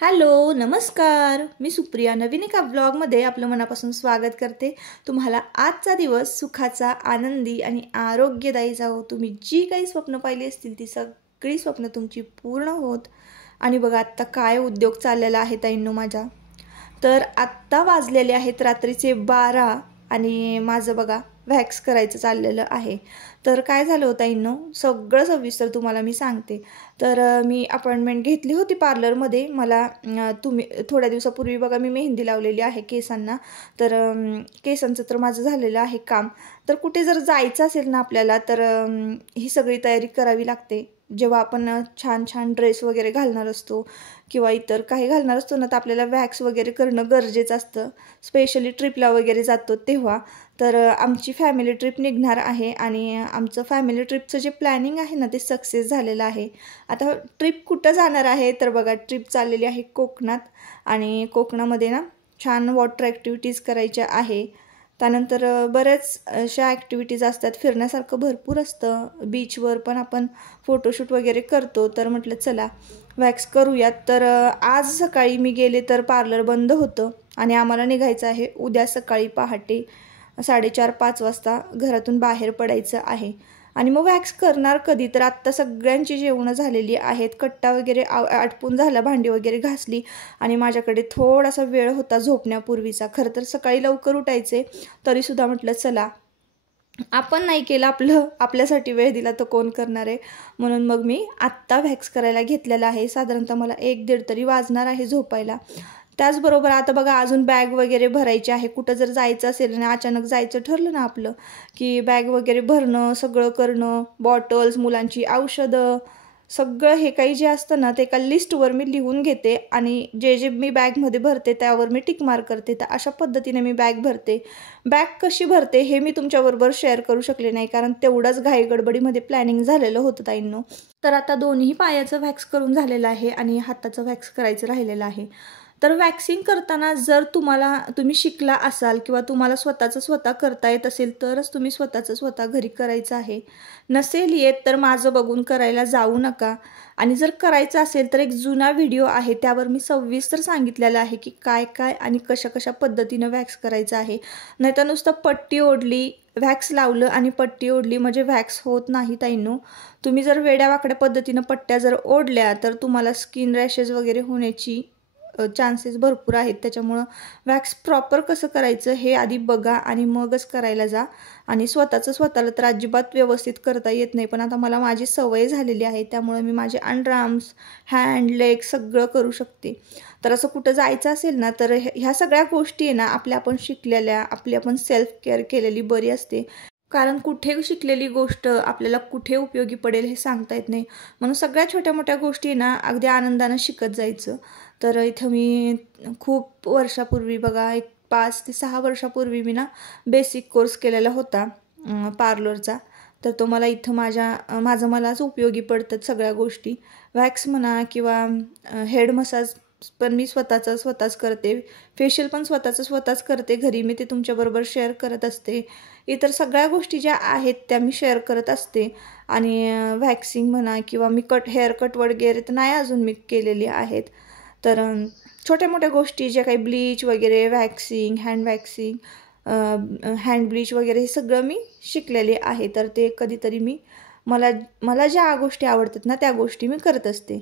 Hello, नमस्कार. मी सुप्रिया नवीन एका व्लॉगमध्ये आपलं मनापासून स्वागत करते. तुम्हाला आजचा दिवस सुखाचा, आनंदी आणि आरोग्यदायी जावो. तुम्ही जी काही स्वप्न पाहिली असतील ती सगळी स्वप्न तुमची पूर्ण होत. आणि बघा आत्ता काय उद्योग चाललेला आहे ताईंनो माझ्या. तर आत्ता वाजलेले आहेत रात्रीचे 12 आणि माझं बघा वॅक्स करायचं चाललेलं आहे. तर काय झालं होतं ताईंनो, सगळं सविस्तर तुम्हाला मी सांगते. तर मी अपॉइंटमेंट घेतली होती पार्लरमध्ये. मला तुम्ही थोड्या दिवसापूर्वी बघा मी मेहंदी लावलेली आहे केसांना. तर केसांचं तर माझं झालेलं आहे काम. तर कुठे जर जायचं असेल ना आपल्याला तर ही सगळी तयारी करावी लागते. जेव्हा आपण छान छान ड्रेस वगैरे घालणार असतो किंवा इतर काही घालणार असतो ना, तर आपल्याला वॅक्स वगैरे करणं गरजेचं असतं. स्पेशली ट्रिपला वगैरे जातो तेव्हा. तर आमची फॅमिली ट्रिप निघणार आहे आणि आमचं फॅमिली ट्रिपचं जे प्लॅनिंग आहे ना ते सक्सेस झालेलं आहे. आता ट्रिप कुठं जाणार आहे तर बघा ट्रिप चाललेली आहे कोकणात. आणि कोकणामध्ये ना छान वॉटर ॲक्टिव्हिटीज करायच्या आहे. त्यानंतर बऱ्याच अशा ॲक्टिव्हिटीज असतात, फिरण्यासारखं भरपूर असतं. बीचवर पण आपण फोटोशूट वगैरे करतो. तर म्हटलं चला वॅक्स करूयात. तर आज सकाळी मी गेले तर पार्लर बंद होतं आणि आम्हाला निघायचं आहे उद्या सकाळी पहाटे 4:30-5 वाजता घरातून बाहेर पडायचं आहे. आणि मग वॅक्स करणार कधी तर आत्ता सगळ्यांची जेवणं झालेली आहेत. कट्टा वगैरे आटपून झाला, भांडी वगैरे घासली आणि माझ्याकडे थोडासा वेळ होता झोपण्यापूर्वीचा. खरं तर सकाळी लवकर उठायचे, तरीसुद्धा म्हटलं चला आपण नाही केलं आपल्यासाठी वेळ दिला तर कोण करणार आहे. म्हणून मग मी आत्ता वॅक्स करायला घेतलेला आहे. साधारणतः मला 1-1:30 तरी वाजणार आहे झोपायला. त्याचबरोबर आता बघा अजून बॅग वगैरे भरायची आहे. कुठं जर जायचं असेल आणि अचानक जायचं ठरलं ना आपलं, की बॅग वगैरे भरणं, सगळं करणं, बॉटल्स, मुलांची औषधं, सगळं हे काही जे असतं ना ते एका लिस्टवर मी लिहून घेते आणि जे जे मी बॅगमध्ये भरते त्यावर मी टिक मार्क करते. तर अशा पद्धतीने मी बॅग भरते. बॅग कशी भरते हे मी तुमच्याबरोबर शेअर करू शकले नाही, कारण तेवढंच घाईगडबडीमध्ये प्लॅनिंग झालेलं होतं ताईंनो. तर आता दोन्ही पायाचं वॅक्स करून झालेलं आहे आणि हाताचं वॅक्स करायचं राहिलेलं आहे. तर वॅक्सिंग करताना जर तुम्ही शिकला असाल किंवा तुम्हाला स्वतःचं स्वतः करता येत असेल तरच तुम्ही स्वतःचं स्वतः घरी करायचं आहे. नसेल येत तर माझं बघून करायला जाऊ नका. आणि जर करायचं असेल तर एक जुना व्हिडिओ आहे, त्यावर मी सविस्तर सांगितलेलं आहे की काय काय आणि कशा कशा पद्धतीनं वॅक्स करायचं आहे. नाहीतर नुसतं पट्टी ओढली, वॅक्स लावलं आणि पट्टी ओढली म्हणजे वॅक्स होत नाही ताईंनो. तुम्ही जर वेड्यावाकड्या पद्धतीनं पट्ट्या जर ओढल्या तर तुम्हाला स्किन रॅशेस वगैरे होण्याची चान्सेस भरपूर आहेत. त्याच्यामुळं वॅक्स प्रॉपर कसं करायचं हे आधी बघा आणि मगच करायला जा. आणि स्वतःचं स्वतःला तर अजिबात व्यवस्थित करता येत नाही, पण आता मला माझी सवय झालेली आहे त्यामुळे मी माझे अंडरआर्म्स, हँड, लेग सगळं करू शकते. तर असं कुठं जायचं असेल ना तर ह्या सगळ्या गोष्टी आहे ना आपल्या आपण शिकलेल्या, आपली आपण सेल्फ केअर केलेली बरी असते. कारण कुठे शिकलेली गोष्ट आपल्याला कुठे उपयोगी पडेल हे सांगता येत नाही. म्हणून सगळ्या छोट्या मोठ्या गोष्टी ना अगदी आनंदानं शिकत जायचं. तर इथं मी खूप वर्षापूर्वी बघा एक 5 ते 6 वर्षापूर्वी मी ना बेसिक कोर्स केलेला होता पार्लरचा. तर तो मला इथं मलाच उपयोगी पडतात सगळ्या गोष्टी. वॅक्स म्हणा किंवा हेड मसाज पण मी स्वतःच करते. फेशियल पण स्वतःच करते घरी. मी ते तुमच्याबरोबर शेअर करत असते. इतर सगळ्या गोष्टी ज्या आहेत त्या मी शेअर करत असते. आणि वॅक्सिंग म्हणा किंवा मी हेअर कट वगैरे तर नाही अजून मी केलेली आहेत. तर छोट्या मोठ्या गोष्टी ज्या काही ब्लीच वगैरे, वॅक्सिंग, हँड ब्लीच वगैरे हे सगळं मी शिकलेले आहे. तर ते कधीतरी मला ज्या गोष्टी आवडतात ना त्या गोष्टी मी करत असते.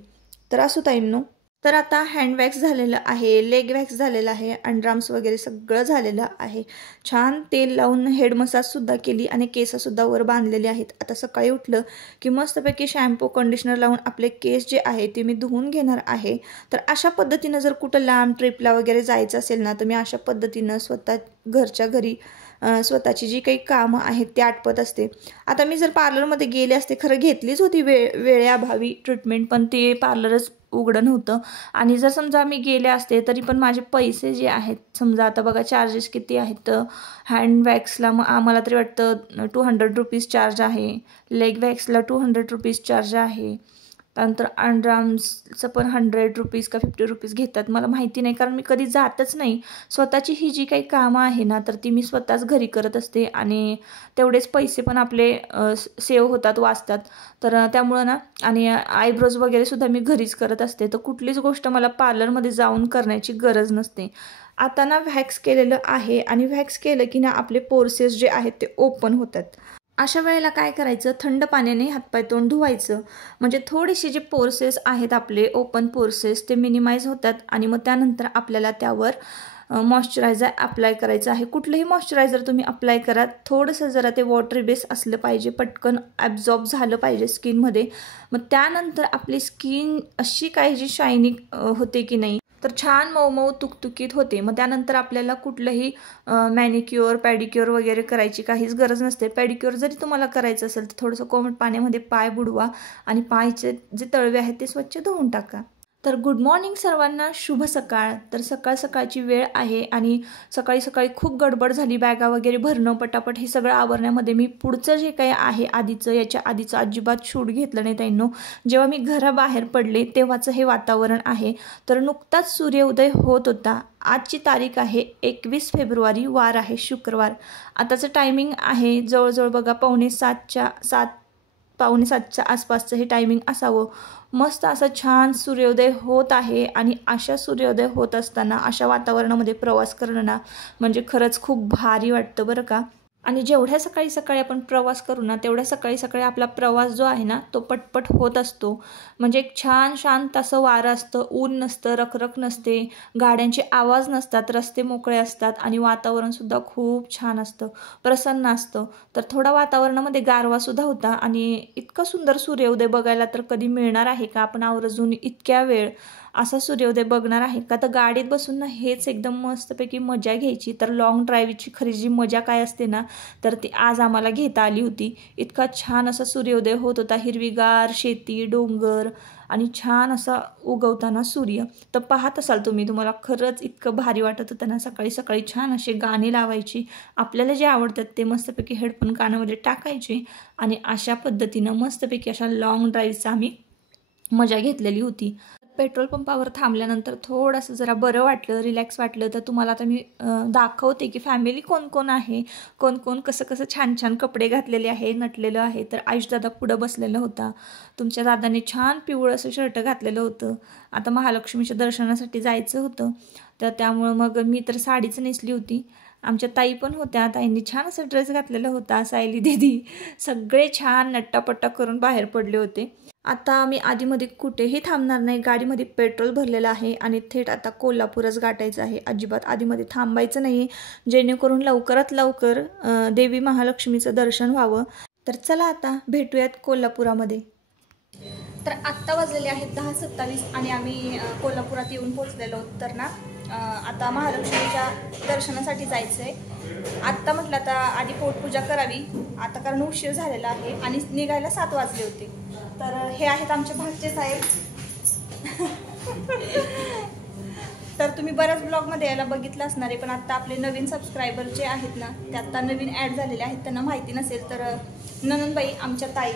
तर असो ताईंनो. तर आता हँड वॅक्स झालेलं आहे, लेग वॅक्स झालेलं आहे, अंडरआर्म्स वगैरे सगळं झालेलं आहे. छान तेल लावून हेड मसाजसुद्धा केली आणि केससुद्धा वर बांधलेले आहेत. आता सकाळी उठलं की मस्तपैकी शॅम्पू कंडिशनर लावून आपले केस जे आहे ते मी धुवून घेणार आहे. तर अशा पद्धतीनं जर कुठं लांब ट्रिपला वगैरे जायचं असेल ना तर मी अशा पद्धतीनं स्वतः घरच्या घरी स्वतःची जी काही कामं आहेत ते आटपत असते. आता मी जर पार्लरमध्ये गेले असते, खरं घेतलीच होती वेळेअभावी ट्रीटमेंट, पण ते पार्लरच उघडं नव्हतं. आणि जर समजा मी गेले असते तरी पण माझे पैसे जे आहेत, समजा आता बघा चार्जेस किती आहेत. हँड वॅक्सला आम्हाला तरी वाटतं ₹200 चार्ज आहे, लेग वॅक्सला ₹200 चार्ज आहे. त्यानंतर अंड्राम्सचं पण 100 रुपीज का 50 रुपीज घेतात, मला माहिती नाही, कारण मी कधी जातच नाही. स्वतःची ही जी काही कामं आहे ना तर ती मी स्वतःच घरी करत असते आणि तेवढेच पैसे पण आपले सेव्ह होतात, वाचतात. तर त्यामुळं ना, आणि आयब्रोज वगैरे सुद्धा मी घरीच करत असते, तर कुठलीच गोष्ट मला पार्लरमध्ये जाऊन करण्याची गरज नसते. आता ना व्हॅक्स केलेलं आहे आणि व्हॅक्स केलं की ना आपले पोर्सेस जे आहेत ते ओपन होतात. अशा वेळेला काय करायचं, थंड पाण्याने हातपाय तोंड धुवायचं, म्हणजे थोडेसे जे पोर्सेस आहेत आपले ओपन पोर्सेस ते मिनिमाइज होतात. आणि मग त्यानंतर आपल्याला त्यावर मॉइश्चरायझर अप्लाय करायचं आहे. कुठलंही मॉइश्चरायझर तुम्ही अप्लाय करा, थोडंसं जरा ते वॉटर बेस असलं पाहिजे, पटकन ॲब्झॉर्ब झालं पाहिजे स्किनमध्ये. मग त्यानंतर आपली स्किन अशी काही जी शायनिंग होते की नाही, तर छान मऊ मऊ तुकतुकीत होते. मग त्यानंतर आपल्याला कुठलंही मॅनिक्युअर पॅडिक्युअर वगैरे करायची काहीच गरज नसते. पॅडिक्युअर जरी तुम्हाला करायचं असेल तर थोडंसं कोमट पाण्यामध्ये पाय बुडवा आणि पायचे जे तळवे आहेत ते स्वच्छ धुवून टाका. तर गुड मॉर्निंग सर्वांना, शुभ सकाळ. तर सकाळ सकाळची वेळ आहे आणि सकाळी सकाळी खूप गडबड झाली, बॅगा वगैरे भरणं, पटापट हे सगळं आवरण्यामध्ये मी पुढचं जे काही आहे याच्या आधीचं अजिबात शूट घेतलं नाही ताईंनो. जेव्हा मी घराबाहेर पडले तेव्हाचं हे वातावरण आहे. तर नुकताच सूर्योदय होत होता. आजची तारीख आहे 21 फेब्रुवारी, वार आहे शुक्रवार. आताचं टायमिंग आहे जवळजवळ बघा पावणे सातच्या आसपासचं हे टायमिंग असावं. मस्त असं छान सूर्योदय होत आहे आणि अशा सूर्योदय होत असताना अशा वातावरणामध्ये प्रवास करणं ना म्हणजे खरंच खूप भारी वाटतं बरं का. आणि जेवढ्या सकाळी सकाळी आपण प्रवास करू ना तेवढ्या सकाळी सकाळी आपला प्रवास जो आहे ना तो पटपट होत असतो. म्हणजे एक छान शांत असं वारं असतं, ऊन नसतं, रखरख नसते, गाड्यांचे आवाज नसतात, रस्ते मोकळे असतात आणि वातावरणसुद्धा खूप छान असतं, प्रसन्न असतं. तर थोडा वातावरणामध्ये गारवासुद्धा होता आणि इतकं सुंदर सूर्योदय बघायला तर कधी मिळणार आहे का, आपण आवर्जून इतक्या वेळ असा सूर्योदय बघणार आहे का. तर गाडीत बसून ना हेच एकदम मस्तपैकी मजा घ्यायची. तर लॉंग ड्राईव्हची खरी जी मजा काय असते ना तर ती आज आम्हाला घेता आली होती. इतका छान असा सूर्योदय होत होता, हिरवीगार शेती, डोंगर आणि छान असा उगवताना सूर्य. तर पाहत असाल तुम्हाला खरंच इतकं भारी वाटत होतं ना. सकाळी सकाळी छान असे गाणे लावायची, आपल्याला जे आवडतात ते मस्तपैकी हेडफोन कानामध्ये टाकायचे आणि अशा पद्धतीनं मस्तपैकी अशा लॉंग ड्राईव्हचा आम्ही मजा घेतलेली होती. पेट्रोल पंपावर थांबल्यानंतर थोडंसं जरा बरं वाटलं, रिलॅक्स वाटलं. तर तुम्हाला आता मी दाखवते की फॅमिली कोण कोण आहे, कोण कोण कसं कसं छान छान कपडे घातलेले आहे, नटलेलं आहे. तर आयुष दादा पुढं बसलेला होता, तुमच्या दादाने छान पिवळं असं शर्ट घातलेलं होतं. आता महालक्ष्मीच्या दर्शनासाठी जायचं होतं तर त्यामुळं मग मी तर साडीच नेसली होती. आमच्या ताई पण होत्या, ताईंनी छान असा ड्रेस घातलेला होता, सायली दीदी सगळे छान नट्टापट्टा करून बाहेर पडले होते. आता आम्ही आधीमध्ये कुठेही थांबणार नाही, गाडीमध्ये पेट्रोल भरलेलं आहे आणि थेट आता कोल्हापूरच गाठायचं आहे. अजिबात आधीमध्ये थांबायचं नाही, जेणेकरून लवकरात लवकर देवी महालक्ष्मीचं दर्शन व्हावं. तर चला आता भेटूयात कोल्हापुरामध्ये. तर आत्ता वाजलेले आहेत 10:27 आणि आम्ही कोल्हापुरात येऊन पोचलेलो. तर ना आता महालक्ष्मीच्या दर्शनासाठी जायचं आहे. आत्ता म्हटलं आता आधी पोटपूजा करावी आता, कारण उशीर झालेला आहे आणि निघायला 7 वाजले होते. तर हे आहेत आमचे भागचे साहेब. तर तुम्ही बऱ्याच ब्लॉगमध्ये यायला बघितलं असणार आहे, पण आत्ता आपले नवीन सबस्क्रायबर जे आहेत ना ते आत्ता नवीन ॲड झालेले आहेत, त्यांना माहिती नसेल. तर ननंदबाई आमच्या ताई,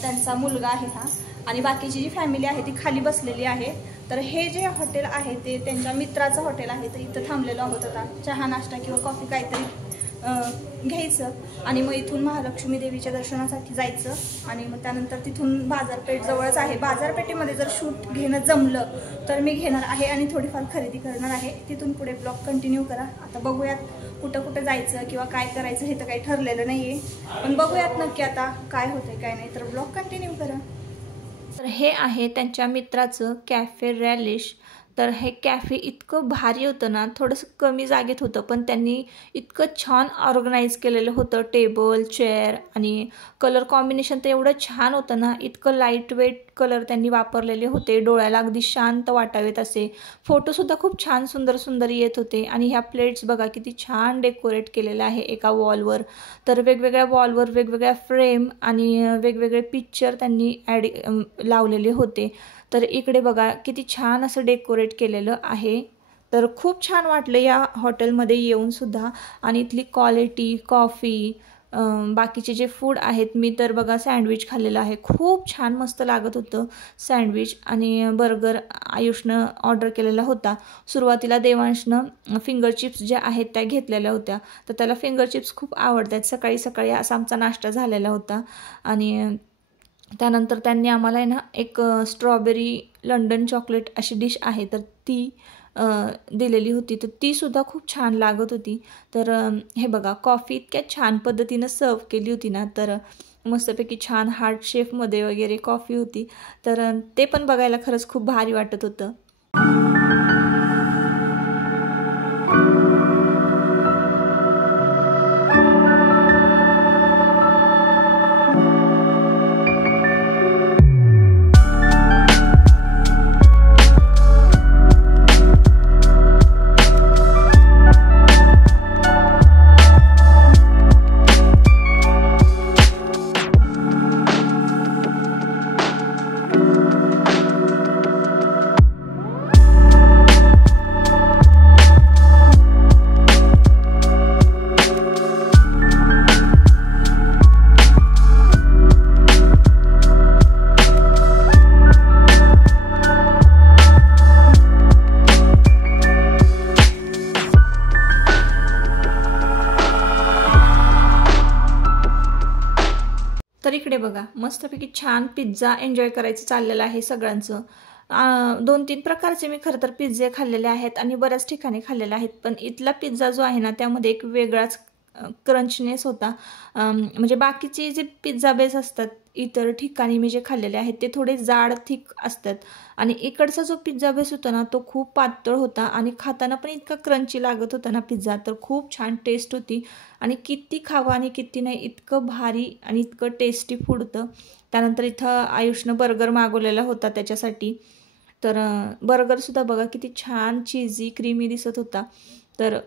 त्यांचा मुलगा आहे हा, आणि बाकीची जी फॅमिली आहे ती खाली बसलेली आहे. तर हे जे हॉटेल आहे ते त्यांच्या मित्राचं हॉटेल आहे. तर इथं थांबलेलो आहोत आता, चहा नाश्ता किंवा कॉफी काहीतरी घ्यायचं आणि मग इथून महालक्ष्मी देवीच्या दर्शनासाठी जायचं. आणि मग त्यानंतर तिथून बाजारपेठ जवळच आहे, बाजारपेठेमध्ये जर शूट घेणं जमलं तर मी घेणार आहे आणि थोडीफार खरेदी करणार आहे. तिथून पुढे ब्लॉग कंटिन्यू करा. आता बघूयात कुठं कुठं जायचं किंवा काय करायचं हे तर काही ठरलेलं नाही आहे, पण बघूयात नक्की आता काय होतंय काय नाही. तर ब्लॉग कंटिन्यू करा. तर हे आहे त्यांच्या मित्राचं कॅफे रॅलिश. तर हे कॅफे इतकं भारी होतं ना, थोडंसं कमी जागेत होतं पण त्यांनी इतकं छान ऑर्गनाईज केलेलं होतं. टेबल, चेअर आणि कलर कॉम्बिनेशन तर एवढं छान होतं ना, इतकं लाईट वेट कलर त्यांनी वापरलेले होते, डोळ्याला अगदी शांत वाटावेत असे. फोटोसुद्धा खूप छान सुंदर सुंदर येत होते. आणि ह्या प्लेट्स बघा किती छान डेकोरेट केलेलं आहे एका वॉलवर. तर वेगवेगळ्या वॉलवर वेगवेगळ्या फ्रेम आणि वेगवेगळे पिक्चर त्यांनी लावलेले होते. तर इकडे बघा किती छान असं डेकोरेट केलेलं आहे. तर खूप छान वाटलं या हॉटेलमध्ये येऊन सुद्धा. आणि इथली क्वालिटी, कॉफी, बाकीचे जे फूड आहेत मी तर बघा सँडविच खाल्लेलं आहे, खूप छान मस्त लागत होतं सँडविच. आणि बर्गर आयुषनं ऑर्डर केलेला होता. सुरुवातीला देवांशनं फिंगर चिप्स ज्या आहेत त्या घेतलेल्या होत्या, तर त्याला फिंगर चिप्स खूप आवडतात. सकाळी सकाळी असा आमचा नाश्ता झालेला होता. आणि त्यानंतर त्यांनी आम्हाला आहे ना एक स्ट्रॉबेरी लंडन चॉकलेट अशी डिश आहे तर ती दिलेली होती, तर तीसुद्धा खूप छान लागत होती. तर हे बघा कॉफी इतक्या छान पद्धतीनं सर्व केली होती ना, तर मस्तपैकी छान हार्ट शेफमध्ये वगैरे कॉफी होती. तर ते पण बघायला खरंच खूप भारी वाटत होतं. तर इकडे बघा मस्तपैकी छान पिझ्झा एन्जॉय करायचं चाललेलं आहे सगळ्यांचं. 2-3 प्रकारचे मी खरं तर पिझ्झे खाल्लेले आहेत आणि बऱ्याच ठिकाणी खाल्लेले आहेत, पण इथला पिझ्झा जो आहे ना त्यामध्ये एक वेगळाच क्रंचनेस होता. म्हणजे बाकीचे जे पिझ्झा बेस असतात इतर ठिकाणी मी जे खाल्लेले आहेत ते थोडे जाड थिक असतात, आणि इकडचा जो पिझ्झा बेस होता ना तो खूप पातळ होता आणि खाताना पण इतका क्रंची लागत होता ना पिझ्झा, तर खूप छान टेस्ट होती. आणि किती खावं आणि किती नाही इतकं भारी आणि इतकं टेस्टी फूड होतं. त्यानंतर इथं आयुषनं बर्गर मागवलेला होता त्याच्यासाठी, तर बर्गरसुद्धा बघा किती छान चीझी क्रीमी दिसत होता. तर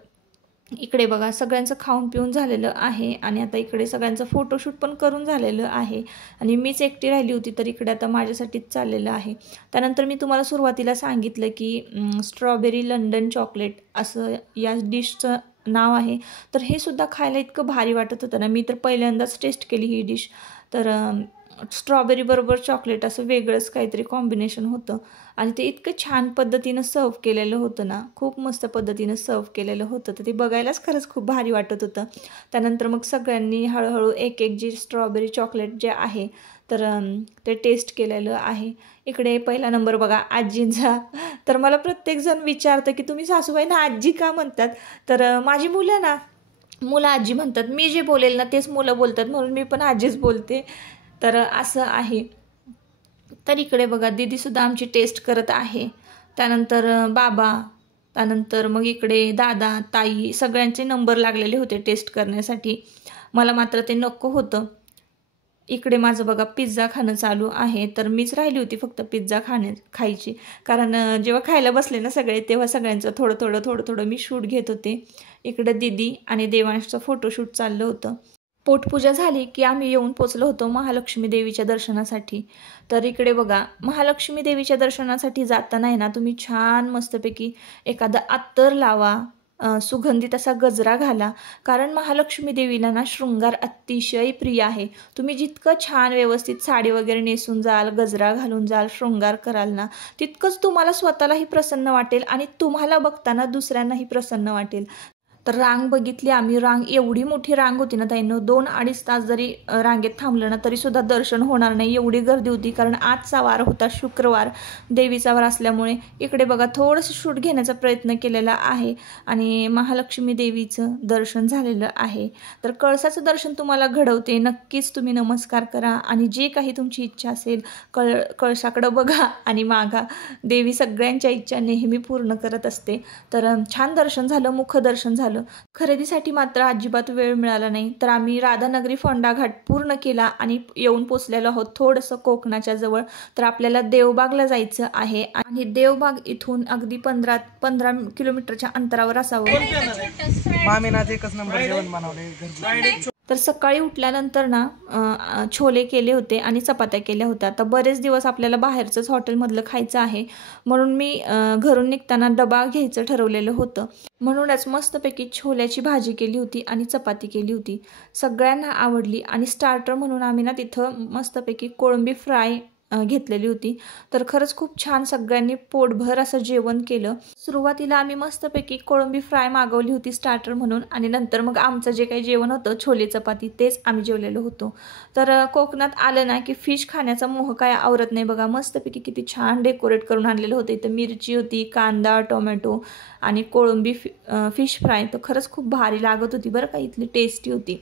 इकडे बघा सगळ्यांचं खाऊन पिऊन झालेलं आहे आणि आता इकडे सगळ्यांचं फोटोशूट पण करून झालेलं आहे आणि मीच एकटी राहिली होती, तर इकडे आता माझ्यासाठीच चाललेलं आहे. त्यानंतर मी तुम्हाला सुरुवातीला सांगितलं की स्ट्रॉबेरी लंडन चॉकलेट असं या डिशचं नाव आहे. तर हे सुद्धा खायला इतकं भारी वाटत होतं ना, मी तर पहिल्यांदाच टेस्ट केली ही डिश. तर स्ट्रॉबेरी बरोबर चॉकलेट असं वेगळंच काहीतरी कॉम्बिनेशन होतं आणि ते इतकं छान पद्धतीनं सर्व केलेलं होतं ना, खूप मस्त पद्धतीनं सर्व केलेलं होतं, तर ते बघायलाच खरंच खूप भारी वाटत होतं. त्यानंतर मग सगळ्यांनी हळूहळू एक एक जी स्ट्रॉबेरी चॉकलेट जे आहे तर ते टेस्ट केलेलं आहे. इकडे पहिला नंबर बघा आजींचा. तर मला प्रत्येकजण विचारतं की तुम्ही सासूबाईंना आजी का म्हणतात, तर माझी मुलं आजी म्हणतात, मी जे बोलेल ना तेच मुलं बोलतात, म्हणून मी पण आजीच बोलते. तर असं आहे. तर इकडे बघा दीदीसुद्धा आमची टेस्ट करत आहे. त्यानंतर बाबा, त्यानंतर मग इकडे दादा ताई सगळ्यांचे नंबर लागलेले होते टेस्ट करण्यासाठी. मला मात्र ते नको होतं. इकडे माझं बघा पिझ्झा खाणं चालू आहे, तर मीच राहिली होती फक्त पिझ्झा खायची, कारण जेव्हा खायला बसले ना सगळे तेव्हा सगळ्यांचं थोडं थोडं मी शूट घेत होते. इकडे दीदी आणि देवांशचं फोटोशूट चाललं होतं. पोटपूजा झाली की आम्ही येऊन पोचलो होतो महालक्ष्मी देवीच्या दर्शनासाठी. तर इकडे बघा महालक्ष्मी देवीच्या दर्शनासाठी जाताना आहे ना तुम्ही छान मस्तपैकी एखादा अत्तर लावा, सुगंधित असा गजरा घाला, कारण महालक्ष्मी देवीला ना शृंगार अतिशय प्रिय आहे. तुम्ही जितकं छान व्यवस्थित साडी वगैरे नेसून जाल, गजरा घालून जाल, शृंगार कराल ना, तितकंच तुम्हाला स्वतःलाही प्रसन्न वाटेल आणि तुम्हाला बघताना दुसऱ्यांनाही प्रसन्न वाटेल. तर रांग बघितली आम्ही. रांग एवढी मोठी रांग होती ना ताईंनो, 2-2.5 तास जरी रांगेत थांबलं ना तरीसुद्धा दर्शन होणार नाही, एवढी गर्दी होती. कारण आजचा वार होता शुक्रवार, देवीचा वार असल्यामुळे. इकडे बघा थोडंसं शूट घेण्याचा प्रयत्न केलेला आहे आणि महालक्ष्मी देवीचं दर्शन झालेलं आहे. तर कळसाचं दर्शन तुम्हाला घडवते, नक्कीच तुम्ही नमस्कार करा आणि जे काही तुमची इच्छा असेल कळसाकडं बघा आणि मागा. देवी सगळ्यांच्या इच्छा नेहमी पूर्ण करत असते. तर छान दर्शन झालं, मुखदर्शन झालं. खरेदीसाठी मात्र अजिबात वेळ मिळाला नाही, तर आम्ही राधानगरी फोंडा घाट पूर्ण केला आणि येऊन पोचलेलो आहोत थोडंसं कोकणाच्या जवळ. तर आपल्याला देवबागला जायचं आहे आणि देवबाग इथून अगदी 15 किलोमीटरच्या अंतरावर असावं. तर सकाळी उठल्यानंतर ना छोले केले होते आणि चपात्या केल्या होत्या. तर बरेच दिवस आपल्याला बाहेरचंच हॉटेलमधलं खायचं आहे, म्हणून मी घरून निघताना डबा घ्यायचं ठरवलेलं होतं. म्हणूनच मस्तपैकी छोल्याची भाजी केली होती आणि चपाती केली होती. सगळ्यांना आवडली. आणि स्टार्टर म्हणून आम्ही ना तिथं मस्तपैकी कोळंबी फ्राय घेतलेली होती. तर खरंच खूप छान सगळ्यांनी पोटभर असं जेवण केलं. सुरुवातीला आम्ही मस्तपैकी कोळंबी फ्राय मागवली होती स्टार्टर म्हणून, आणि नंतर मग आमचं जे काही जेवण होतं छोले चपाती तेच आम्ही जेवलेलो होतो. तर कोकणात आलं ना की फिश खाण्याचा मोह काय आवरत नाही बघा. मस्तपैकी किती छान डेकोरेट करून आणलेलं होतं. इथं मिरची होती, कांदा, टोमॅटो आणि कोळंबी फिश फ्राय. तर खरंच खूप भारी लागत होती बरं का, इथली टेस्टी होती.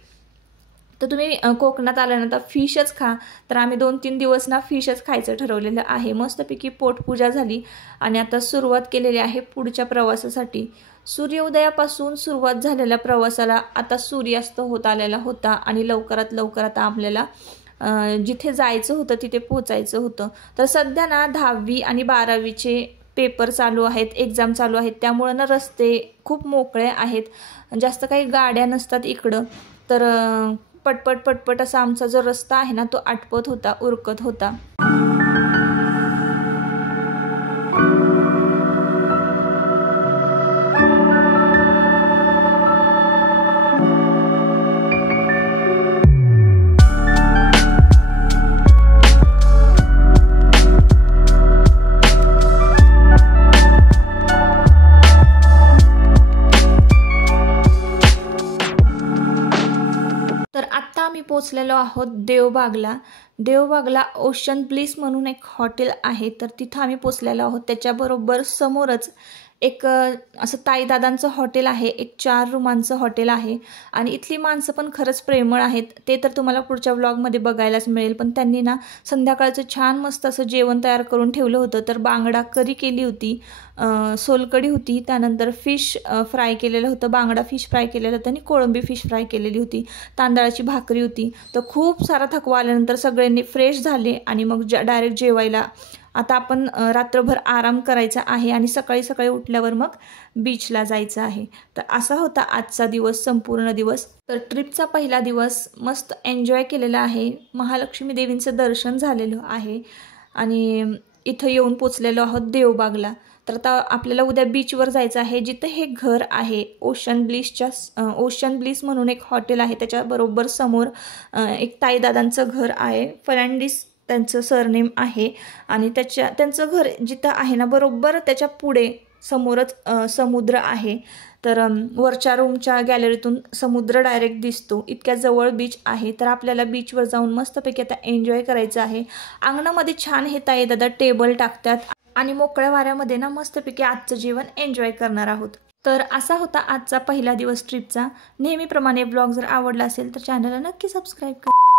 तर तुम्ही कोकणात आल्यानंतर फिशच खा. तर आम्ही 2-3 दिवस ना फिशच खायचं ठरवलेलं आहे. मस्तपैकी पोटपूजा झाली आणि आता सुरुवात केलेली आहे पुढच्या प्रवासासाठी. सूर्योदयापासून सुरुवात झालेल्या प्रवासाला आता सूर्यास्त होत आलेला होता आणि लवकरात लवकर आता आपल्याला जिथे जायचं होतं तिथे पोचायचं होतं. तर सध्या ना 10वी आणि 12वीचे पेपर चालू आहेत, एक्झाम चालू आहेत. त्यामुळं ना रस्ते खूप मोकळे आहेत, जास्त काही गाड्या नसतात इकडं. तर पटपट पटपट असा आमचा जो रस्ता आहे ना तो आटपत होता, उरकत होता. आम्ही पोचलेलो आहोत देवबागला. देवबागला ओशन ब्लिस म्हणून एक हॉटेल आहे. तर तिथं आम्ही पोचलेलो आहोत. त्याच्याबरोबर समोरच एक असं ताईदादांचं हॉटेल आहे. एक 4 रूमांचं हॉटेल आहे आणि इथली माणसं पण खरंच प्रेमळ आहेत. ते तर तुम्हाला पुढच्या व्लॉगमध्ये बघायलाच मिळेल. पण त्यांनी ना संध्याकाळचं छान मस्त असं जेवण तयार करून ठेवलं होतं. तर बांगडा करी केली होती, सोलकढी होती, त्यानंतर फिश फ्राय केलेलं होतं, बांगडा फिश फ्राय केलेलं होतं आणि कोळंबी फिश फ्राय केलेली होती, तांदळाची भाकरी होती. तर खूप सारा थकवा आल्यानंतर सगळ्यांनी फ्रेश झाले आणि मग डायरेक्ट जेवायला. आता आपण रात्रभर आराम करायचा आहे आणि सकाळी सकाळी उठल्यावर मग बीचला जायचं आहे. तर असा होता आजचा दिवस, संपूर्ण दिवस. तर ट्रिपचा पहिला दिवस मस्त एन्जॉय केलेला आहे. महालक्ष्मी देवींचं दर्शन झालेलं आहे आणि इथं येऊन पोचलेलो आहोत देवबागला. तर आता आपल्याला उद्या बीचवर जायचं आहे, जिथं हे घर आहे ओशन ब्लिस म्हणून एक हॉटेल आहे. त्याच्याबरोबर समोर एक ताईदादांचं घर आहे, फर्नांडिस त्यांचं सरनेम आहे. आणि त्यांचं घर जिथं आहे ना बरोबर त्याच्या पुढे समोरच समुद्र आहे. तर वरच्या रूमच्या गॅलरीतून समुद्र डायरेक्ट दिसतो, इतक्या जवळ बीच आहे. तर आपल्याला बीचवर जाऊन मस्तपैकी आता एन्जॉय करायचं आहे. अंगणामध्ये छान हे ताईदादा टेबल टाकतात आणि मोकळ्या वाऱ्यामध्ये ना मस्तपैकी आजचं जेवण एन्जॉय करणार आहोत. तर असा होता आजचा पहिला दिवस ट्रिपचा. नेहमीप्रमाणे ब्लॉग जर आवडला असेल तर चॅनलला नक्की सबस्क्राईब करा.